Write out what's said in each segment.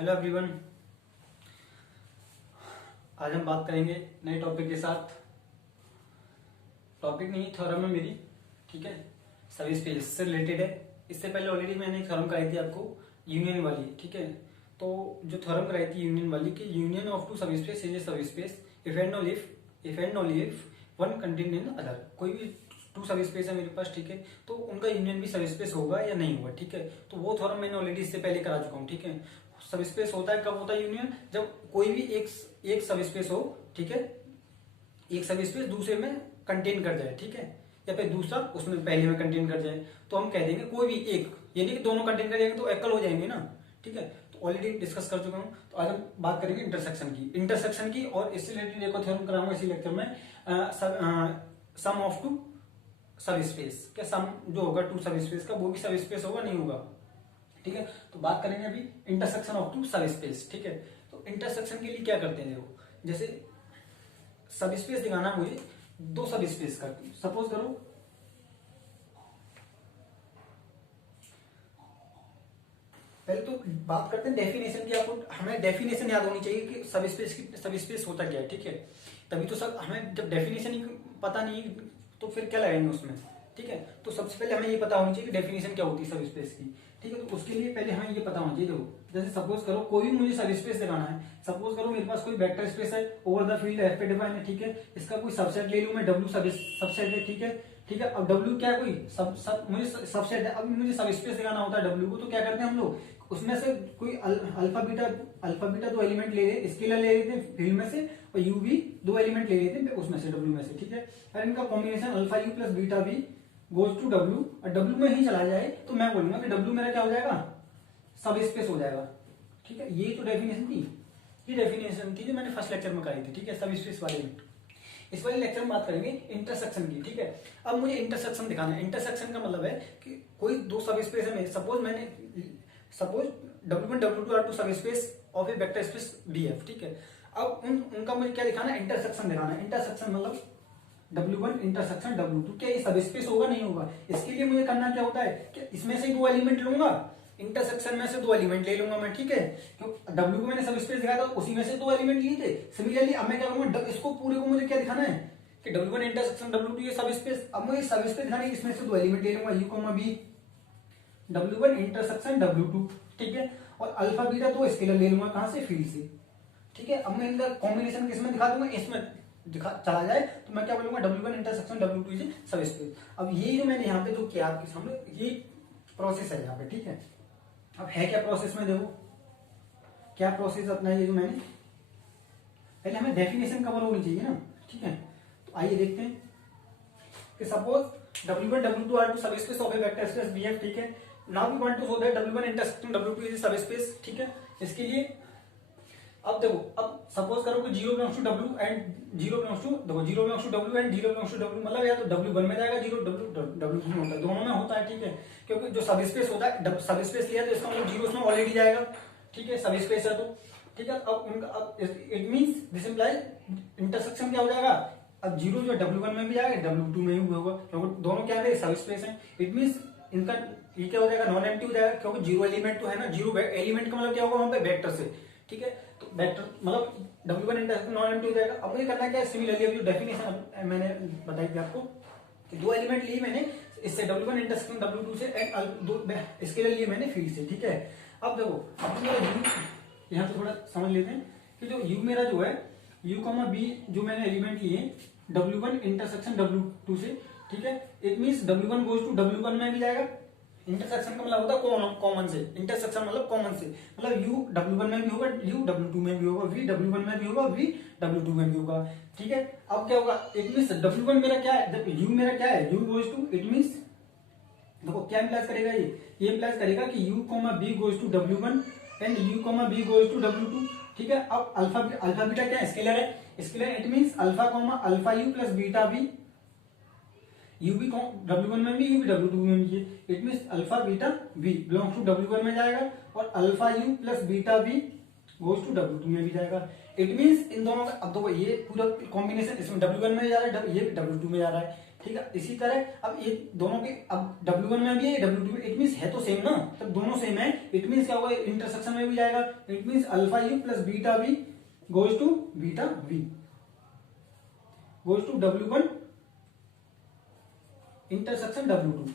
Hello everyone. आज हम बात करेंगे नए टॉपिक के साथ। टॉपिक नहीं, थ्योरम है मेरी, ठीक है, सब स्पेस से रिलेटेड है। इससे पहले ऑलरेडी मैंने एक थ्योरम कराई थी आपको, यूनियन वाली, ठीक है। तो जो थ्योरम कराई थी यूनियन वाली कि यूनियन ऑफ टू सब स्पेस इज ए सब space if and only if one contain in other. कोई भी टू सब स्पेस है मेरे पास, ठीक है, तो उनका यूनियन भी सब स्पेस होगा या नहीं होगा, ठीक है। तो वो थ्योरम मैंने ऑलरेडी इससे पहले करा चुका हूँ, ठीक है। सब स्पेस होता है, कब होता है यूनियन? जब कोई भी एक सब स्पेस हो, ठीक है, एक सब स्पेस दूसरे में कंटेन कर जाए, ठीक है, या फिर दूसरा उसमें पहले में कंटेन कर जाए, तो हम कह देंगे कोई भी एक, यानी कि दोनों कंटेन कर जाएंगे तो एकल हो जाएंगे ना, ठीक है। तो ऑलरेडी डिस्कस कर चुका हूं। तो आज हम बात करेंगे इंटरसेक्शन की और इससे रिलेटेड एक थ्योरम कराऊंगा इसी लेक्चर में, सम ऑफ टू सब स्पेस। क्या सम जो होगा टू सब स्पेस का, वो भी सब स्पेस होगा नहीं होगा, ठीक है। तो बात करेंगे अभी इंटरसेक्शन ऑफ टू सब स्पेस, ठीक है। तो इंटरसेक्शन के लिए क्या करते हैं, देखो, जैसे सब स्पेस दिखाना मुझे दो सब स्पेस का, सपोज करो पहले तो बात करते हैं डेफिनेशन की। आपको हमें डेफिनेशन याद होनी चाहिए कि सब स्पेस होता क्या है, ठीक है। तभी तो सब, हमें जब डेफिनेशन ही पता नहीं तो फिर क्या लगाएंगे उसमें, ठीक है। तो सबसे पहले हमें ये पता होनी चाहिए कि डेफिनेशन क्या होती है सब स्पेस की, ठीक है। तो उसके लिए पहले हमें ये पता होना चाहिए। देखो, जैसे सपोज करो कोई भी मुझे सब स्पेस दिखाना है। सपोज करो मेरे पास कोई वेक्टर स्पेस है, ओवर द फील्ड एफ पे डिफाइन है, ठीक है। इसका कोई सबसेट ले लूं मैं, डब्ल्यू सबसेट है, ठीक है, ठीक है। अब डब्ल्यू क्या है, कोई मुझे सबसेट है। अब मुझे सब स्पेस दिखाना होता है डब्ल्यू को, तो क्या करते हैं हम लोग, उसमें से कोई अल्फा बीटा दो एलिमेंट ले रहे, स्केलर ले लेते हैं फील्ड में से, और यू भी दो एलिमेंट ले लेते हैं उसमें से, डब्ल्यू में से, ठीक है। और इनका combination alpha u plus beta भी गोज टू डब्ल्यू, और डब्ल्यू में ही चला जाए तो मैं बोलूंगा कि डब्ल्यू मेरा क्या हो जाएगा, सब स्पेस हो जाएगा, ठीक है। ये तो डेफिनेशन थी, ये डेफिनेशन थी जो मैंने फर्स्ट लेक्चर में कराई थी, ठीक है, सब स्पेस वाले में। इस वाले लेक्चर में बात करेंगे इंटरसेक्शन की, ठीक है। अब मुझे इंटरसेक्शन दिखाना है। इंटरसेक्शन का मतलब है कि कोई दो सब स्पेस है, suppose W1 W2 are two सब space of a vector space BF, ठीक है। अब उनका मुझे क्या दिखाना है, इंटरसेक्शन दिखाना है। इंटरसेक्शन मतलब W1 इंटरसेक्शन W2, क्या ये सब स्पेस होगा नहीं होगा। इसके लिए मुझे करना क्या होता है कि इसमें से दो एलिमेंट लूंगा, इंटरसेक्शन में से दो एलिमेंट ले लूंगा मैं, ठीक है। क्योंकि W को मैंने सब स्पेस दिखाया था, उसी में से दो एलिमेंट लिए थे। सिमिलरली अब मैं क्या करूंगा, इसको पूरे को मुझे क्या दिखाना है कि W1 इंटरसेक्शन W2 ये सब स्पेस। अब मुझे सब स्पेस दिखाना है, इसमें से दो एलिमेंट ले लूंगा, U, B, W1 intersection W2, ठीक है। और अल्फा बीटा तो स्केलर ले लूंगा, कहां से, फील्ड से, ठीक है। अब मैं इनका कॉम्बिनेशन किसमें दिखा दूंगा, इसमें चला जाए तो मैं क्या बोलूंगा, W1 इंटरसेक्शन W2 इज सब स्पेस। अब ये जो मैंने यहाँ पे जो किया आपके सामने, ये प्रोसेस है यहाँ पे, ठीक है। अब है क्या प्रोसेस में, देखो क्या प्रोसेस अपना, ये जो मैंने पहले हमें डेफिनेशन कवर होनी चाहिए ना, ठीक है। तो आइए देखते हैं कि suppose W1 W2 are two सब space of a vector space BF, ठीक है। Now we want to show that W1 intersection W2 is subspace, ठीक है। इसके लिए अब देखो, अब सपोज करो कि 0 belongs to W and 0 belongs to, देखो 0 belongs to W and 0 belongs to W, मतलब या तो W1 में जाएगा 0, W2 में होता है, दोनों में होता है, ठीक है। क्योंकि जो सब स्पेस होता है, सब स्पेस लिया तो इसका मतलब 0 उसमें ऑलरेडी जाएगा, ठीक है, सब स्पेस है तो, ठीक है। अब उनका, अब it means this implies intersection क्या हो जाएगा, अब 0 जो W1 में भी जाएगा, W2 में भी होगा, क्योंकि दोनों क्या है, सब स्पेस है। इट मींस इनका ये क्या हो जाएगा, नॉन एम्प्टी हो जाएगा, क्योंकि 0 एलिमेंट तो है ना, 0 एलिमेंट का मतलब क्या होगा वहां पे, वेक्टर से, ठीक है। तो वेक्टर मतलब W1 इंटरसेक्शन नॉन एम्प्टी हो जाएगा। अब मुझे करना क्या है, सिमिलरली अभी जो डेफिनेशन मैंने बताई थी आपको कि दो एलिमेंट लिए मैंने, इससे W1 इंटरसेक्शन W2 से एंड दो स्केलर लिए मैंने फील्ड से, ठीक है। अब देखो, अब मेरा U यहाँ पे थोड़ा समझ लेते हैं कि जो U मेरा जो है, U, B जो मैंने एलिमेंट लिए W1 इंटरसेक्शन W2 से, ठीक है। It means W1 goes to W1 में भी जाएगा। इंटरसेक्शन का मतलब होता है कॉमन से, इंटरसेक्शन मतलब कॉमन से, मतलब U W1 में भी होगा, U W2 में भी होगा, V W1 में भी होगा, V W2 में भी होगा, ठीक है। अब क्या होगा, इट मींस W1 मेरा क्या है, जब U मेरा क्या है, U goes to, it means देखो क्या इंप्लाइज करेगा, ये इंप्लाइज करेगा कि U, B goes to W1 and U, B goes to W2, ठीक है। अब अल्फा बीटा क्या है, स्केलर है, scalar, it means alpha U plus beta भी, U भी W1 में भी, U भी W2 में भी है। It means alpha beta V belongs to W1 में जाएगा, और alpha U plus beta V goes to W2 में भी जाएगा। इट मींस इन दोनों का, अब देखो ये पूरा कॉम्बिनेशन इसमें W1 में जा रहा है, ये भी W2 में जा रहा है, ठीक है। इसी तरह अब ये दोनों के अब W1 में भी है, W2 में, इट मीन है तो सेम ना, तब दोनों सेम है, इट मीन क्या होगा, इंटरसेक्शन में भी जाएगा, it mean alpha u plus beta v goes to beta v goes to W1 intersection W2।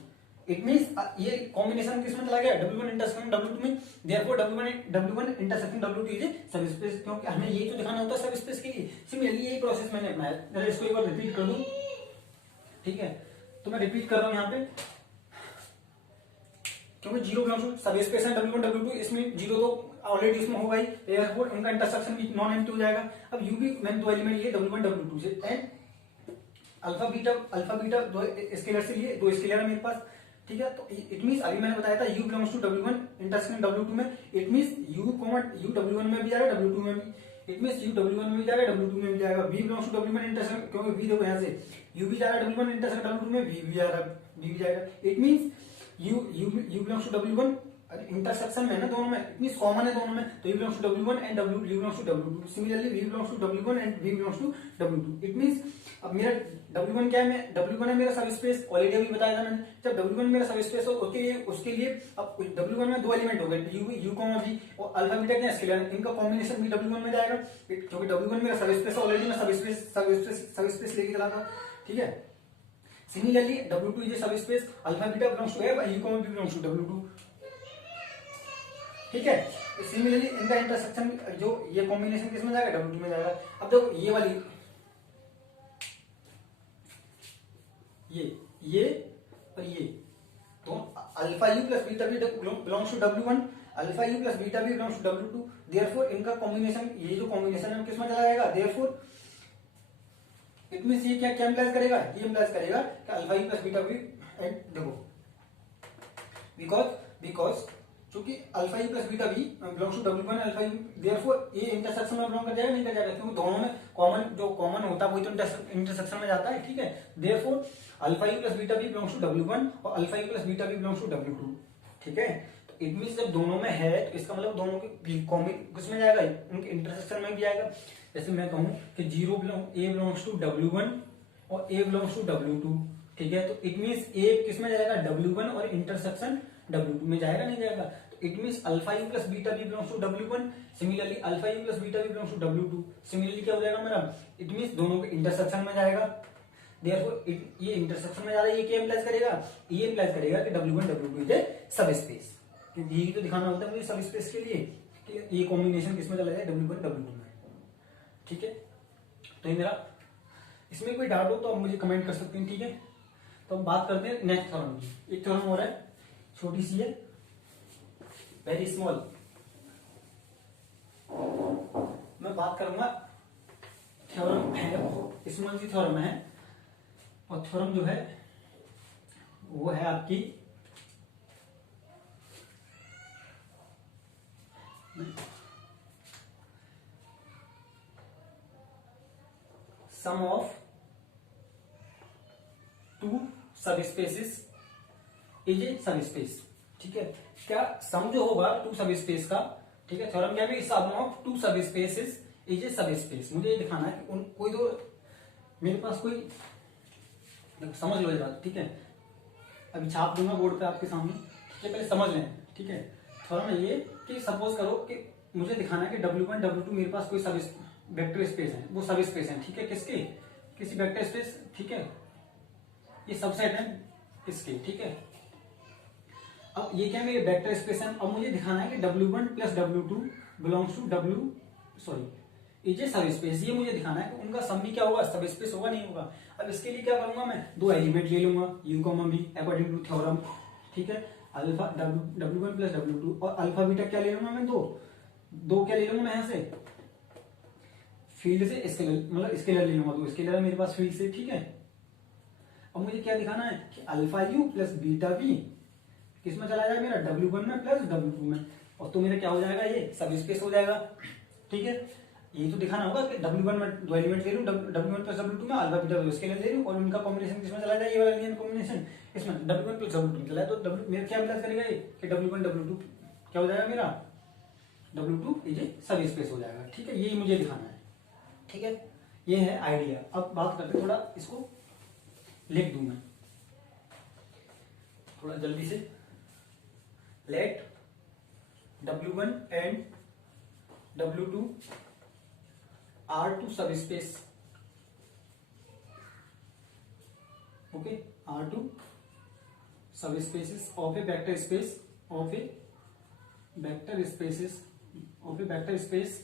It means ये कॉम्बिनेशन किसमें चला गया, W1 इंटरसेक्शन W2 में, therefore W1 intersection W2 is subspace, क्योंकि हमें ये तो दिखाना होता है सब स्पेस के लिए। सिमिलरली यही प्रोसेस मैंने अपनाया, जरा इसको एक बार रिपीट कर दूं, ठीक है। तो मैं रिपीट कर रहा हूं यहाँ पे, क्योंकि जीरो बिलोंग्स टू सब स्पेस है W1 W2, इसमें जीरो तो ऑलरेडी इसमें होगा ही, देयरफॉर इनका इंटरसेक्शन भी नॉन एम्प्टी हो जाएगा। अब यू भी मैंने दो एलिमेंट लिए W1 W2 से, एंड अल्फा बीटा दो स्केलर से लिए, दो स्केलर है मेरे पास, ठीक है। तो इट मींस अभी मैंने बताया था u belongs to W1 intersection W2 में, इट मींस u W1 में भी जाएगा W2 में भी, इट मींस u W1 में भी जाएगा W2 में भी जाएगा, v belongs to W1 intersection, क्योंकि v देखो यहाँ से u भी जाएगा W1 इंटरसेक्शन W2 में, v भी जाएगा, v भी जाएगा, it means u belongs to W1 intersection में ना दोनों में, इट मींस कॉमन है दोनों में, तो u belongs to W1 and u belongs to W2, similarly v belongs to W1 and v belongs to W2। It means अब मेरा W1 क्या है, W1 है मेरा सब स्पेस, ऑलरेडी अभी बताया था मैंने, जब W1 मेरा सब स्पेस हो उसके लिए अब W1 में दो एलिमेंट हो गए, u v और अल्फा बीटा क्या स्केलर, इनका कॉम्बिनेशन भी W1 में जाएगा, क्योंकि W1 मेरा सब स्पेस ऑलरेडी मैं सब स्पेस लेके चला था, ठीक है। Similarly W2 is subspace, alpha beta belongs to u v belongs to W2, ठीक है। सिमिलरली इनका इंटरसेक्शन जो ये कॉम्बिनेशन किसमें जाएगा, W2 में जाएगा। अब देखो ये वाली ये और ये तो alpha u plus beta v belongs to W1, alpha u plus beta v belongs to W2, therefore इनका कॉम्बिनेशन, ये जो कॉम्बिनेशन है किसमें चला जाएगा, देयरफॉर इट मींस ये क्या इम्प्लाइज करेगा, ये इम्प्लाइज करेगा कि alpha u plus beta v, and देखो बिकॉज क्योंकि alpha u plus beta v belongs to W1 alpha u, therefore ये इंटरसेक्शन में बिलोंग कर जाएगा, नहीं कर जाएगा, क्योंकि दोनों में कॉमन होता है वही तो इंटरसेक्शन में जाता है, ठीक है। Therefore alpha u plus beta v belongs to W1 और alpha u plus beta v belongs to W2, ठीक है। तो इट मींस जब दोनों में है तो इसका मतलब दोनों के किसमें जाएगा, उनके इंटरसेक्शन में भी जाएगा। जैसे मैं कहूं कि A बिलोंग्स टू W1 और A बिलोंग्स टू W2, ठीक है। तो इट मींस A किसमें जाएगा, W1 और इंटरसेक्शन W2 में जाएगा, नहीं जाएगा। तो it means alpha u plus beta v belongs to W1, similarly alpha u plus beta v belongs to W2, similarly क्या हो जाएगा मेरा, इट मींस दोनों के इंटरसेक्शन में जाएगा, देयरफॉर ये इंटरसेक्शन में जा रहा है, ये क्या इम्प्लाइज करेगा, ये इम्प्लाइज करेगा कि W1 W2 इज ए सब स्पेस, क्योंकि यही तो दिखाना होता है मुझे सब स्पेस के लिए कि ये कॉम्बिनेशन किसमें चला जाए, W1 W2 में, ठीक है। तो ये मेरा, इसमें कोई डाउट हो तो आप मुझे कमेंट कर सकते हैं, ठीक है। तो हम बात करते हैं नेक्स्ट थ्योरम की, एक थ्योरम हो रहा है, छोटी सी है, वेरी स्मॉल। मैं बात करूंगा थ्योरम है, स्मॉल सी थ्योरम है, और थ्योरम जो है वो है आपकी सम ऑफ टू सब स्पेसिस इज ए सब स्पेस, ठीक है। क्या सम जो होगा टू सब स्पेस का, ठीक है, थ्योरम क्या है, सम ऑफ टू सब स्पेसिस इज ए सब स्पेस। मुझे ये दिखाना है कि कोई दो मेरे पास कोई, समझ लो ये बात, ठीक है। अभी छाप दूंगा बोर्ड पे आपके सामने, ठीक है, पहले समझ लें, ठीक है। थोड़ा मैं ये कि सपोज करो कि मुझे दिखाना है कि W1 W2 मेरे पास कोई सब वेक्टर स्पेस है, वो सब स्पेस है, ठीक है, किसके, किसी वेक्टर स्पेस, ठीक है, ये सबसेट है इसके, ठीक है। अब ये क्या है, मेरे वेक्टर स्पेस है। अब मुझे दिखाना है कि W1 plus W2 belongs two is a सब स्पेस, ये मुझे दिखाना है कि उनका सम भी क्या होगा, सब स्पेस होगा, नहीं होगा। अब इसके लिए क्या करूंगा, मैं दो एलिमेंट ले लूंगा u, v according to theorem, ठीक है। अल्फा W1 प्लस W2 और अल्फा बीटा क्या ले लूंगा मैं, दो क्या ले लूंगा मैं यहाँ से, फील्ड से स्केलर, मतलब स्केलर ले लूंगा, दो स्केलर है मेरे पास फील्ड से, ठीक है। अब मुझे क्या दिखाना है कि alpha u plus beta B किसमें चला जाएगा, मेरा W1 में प्लस W2 में, और तो मेरा क्या हो जाएगा, ये सब स्पेस हो जाएगा, ठीक है। ये तो दिखाना होगा कि W1 में दो एलिमेंट ले लूं, W1 प्लस W2 में अल्फा बीटा स्केलर ले लूं, और उनका कॉम्बिनेशन किसमें चला जाए, ये वाला लीनियर कॉम्बिनेशन इसमें W1 प्लस W2 में चला है, तो मेरा क्या इम्प्लाइज करेगा ये कि W1 W2 क्या हो जाएगा, मेरा W2 ये सब स्पेस हो जाएगा, ठीक है। ये मुझे दिखाना है, ठीक है, ये है आइडिया। अब बात करते थोड़ा इसको लिख दूं मैं थोड़ा जल्दी से। Let W1 and W2 are two सब space, okay, are two subspaces of a vector space, of a vector spaces, of a vector space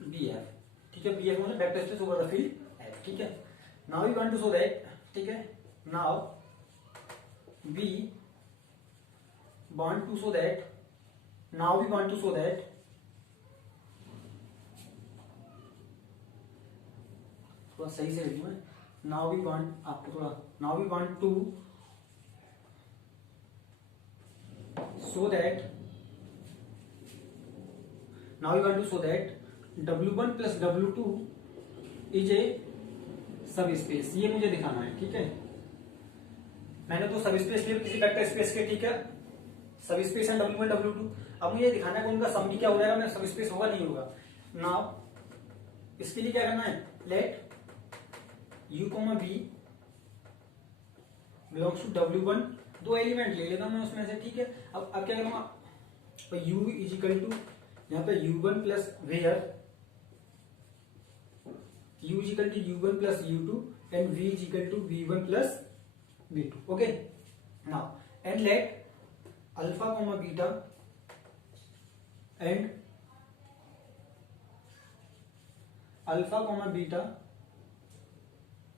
B F, ठीक है। बी एफ मतलब vector space over the field F, ठीक है। Now we want to show that, ठीक है, now we want to show that, now we want to show that थोड़ा सही से लिखूं मैं, now we want, आपको थोड़ा, now we want to show that, now we want to show that W1 plus W2 is a सब space, ये मुझे दिखाना है, ठीक है। मैंने तो सब स्पेस लिया किसी वेक्टर स्पेस के, ठीक है, सब स्पेस है W1 W2। अब मुझे दिखाना है कि उनका सम भी क्या हो जाएगा, मेरा सब स्पेस होगा नहीं होगा। नाउ इसके लिए क्या करना है, let u, v belongs to W1, दो एलिमेंट ले लेता हूं मैं उसमें से, ठीक है। अब क्या करूंगा, तो u इज इक्वल टू, यहाँ पे u1 plus where u is equal to u1 plus u2 and v is equal to v1 plus v2, okay. Now and let alpha comma beta and alpha comma beta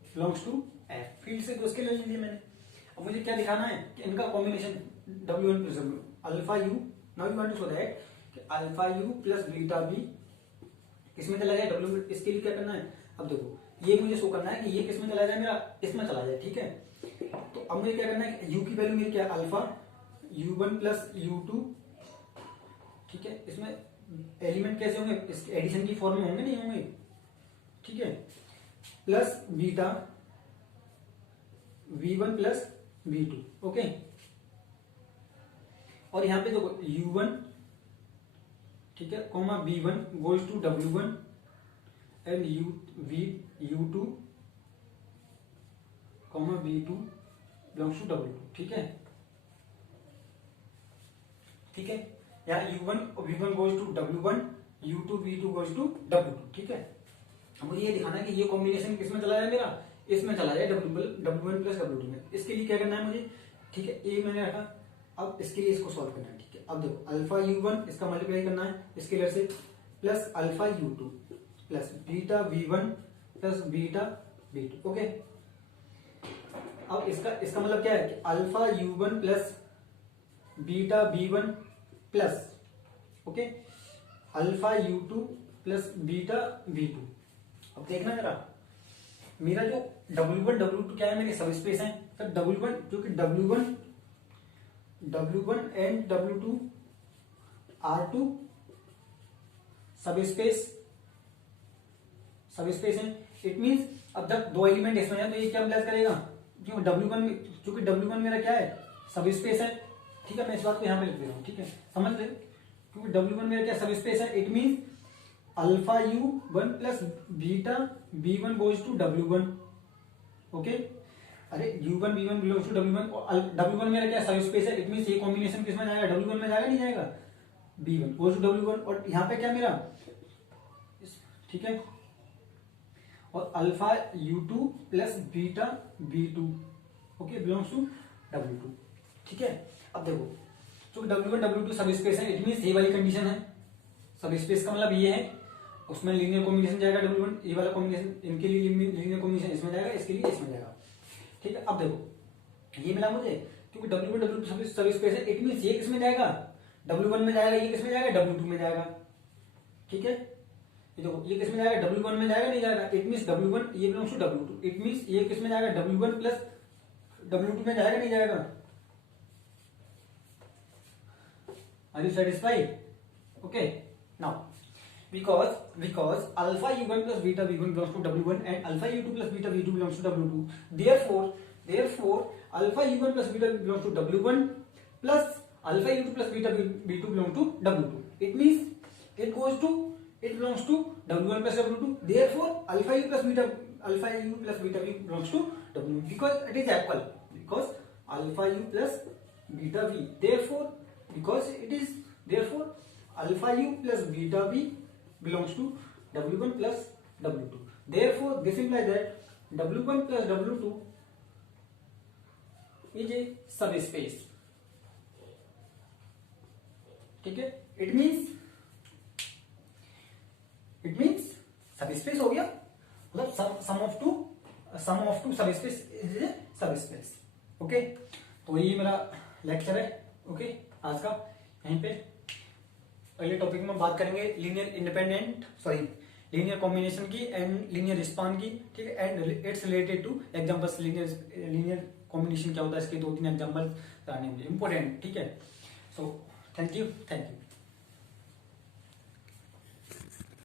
belongs to F, field से दो scalar ले लिए मैंने। अब मुझे क्या दिखाना है कि इनका combination W1 plus W, alpha u, now we want to show that कि alpha u plus beta B किसमें चला जाए, W। इसके लिए क्या करना है, अब देखो ये मुझे शो करना है कि ये किसमें चला जाए, मेरा इसमें चला जाए, ठीक है। तो अब मुझे क्या करना है कि यू की वैल्यू मेरी क्या है, अल्फा u1 प्लस u2, ठीक है। इसमें एलिमेंट कैसे होंगे, इसके एडिशन की फॉर्म में होंगे, नहीं होंगे, ठीक है, plus beta v1 plus v2, okay. और यहां पे देखो u1, ठीक है, comma v1 goes to w1 and u2 comma v2 belongs to w2, ठीक है, ठीक है। यहाँ u1 v1 goes to w1, u2 v2 goes to w2, ठीक है। अब मुझे ये दिखाना है कि ये कॉम्बिनेशन किसमें चला जाए, मेरा इसमें चला जाए w1 प्लस w2 में। इसके लिए क्या करना है मुझे, ठीक है, ए मैंने रखा। अब इसके लिए इसको सॉल्व करना है, ठीक है। अब देखो अल्फा u1 इसका मल्टीप्लाई करना है स्केलर से, plus alpha u2 plus beta v1 plus beta v2, okay. अब इसका मतलब क्या है कि alpha u1 plus beta v1 plus, okay, alpha u2 plus beta v2। अब देखना मेरा जो W1 W2 क्या है, मेरे सब स्पेस है। तो W1 जो कि W1 एंड W2 R2 सब स्पेस है। इट मींस अब जब दो एलिमेंट इसमें है तो ये क्या प्लस करेगा, क्यों W1 में, क्योंकि W1 मेरा क्या है, सब स्पेस है, ठीक है। मैं इस बात को यहां पे लिख दे रहा हूं, ठीक है, समझ ले, क्योंकि W1 मेरा क्या सब स्पेस है। It means alpha u1 plus beta b1 goes to W1, okay. अरे u1 b1 belongs to W1 और W1 मेरा क्या सब स्पेस है। इट मींस ये कॉम्बिनेशन किसमें जाएगा, W1 में जाएगा, नहीं जाएगा, b1 गोज टू W1। और यहाँ पे क्या मेरा, ठीक है, और alpha u2 plus beta b2, okay, belongs to W2, ठीक है। अब देखो तो W1 W2 सब स्पेस है, इट मींस ये वाली कंडीशन है। सब स्पेस का मतलब ये है, उसमें लीनियर कॉम्बिनेशन जाएगा W1, ये वाला कॉम्बिनेशन, इनके लिए लीनियर कॉम्बिनेशन इसमें जाएगा, इसके लिए इसमें जाएगा, ठीक है। अब देखो ये मिला मुझे, क्योंकि W1 W2 सब स्पेस है। इट मींस ये किसमें जाएगा, W1 में जाएगा, ये किसमें जाएगा, W2 में जाएगा, ठीक है। ये देखो ये किसमें जाएगा, W1 में जाएगा, नहीं जाएगा। इट मींस W1 ये belongs to W2। It means ये किसमें जाएगा, W1 प्लस W2 में जाएगा, नहीं जाएगा। Are you satisfied? Okay. Now, because alpha u1 plus beta v1 belongs to W1 and alpha u2 plus beta v2 belongs to W2. Therefore, alpha u1 plus beta belongs to W1 plus alpha u2 plus beta v2 belongs to W2. It means it belongs to W1 plus W2. Therefore, alpha u plus beta v belongs to W because it is equal, because alpha u plus beta v, therefore because it is, therefore alpha u plus beta v belongs to W1 plus W2, therefore this implies that W1 plus W2 is a subspace. ठीक है, it means subspace हो गया, मतलब sum of two subspace is a subspace. Okay, तो ये मेरा lecture है। Okay, आज का यहीं पे। अगले टॉपिक में बात करेंगे लीनियर कॉम्बिनेशन की एंड लीनियर स्पान की। ठीक है, and it's related to examples. Linear combination क्या होता है, इसके 2-3 एग्जांपल जानने होंगे, इंपॉर्टेंट। ठीक है, सो थैंक यू।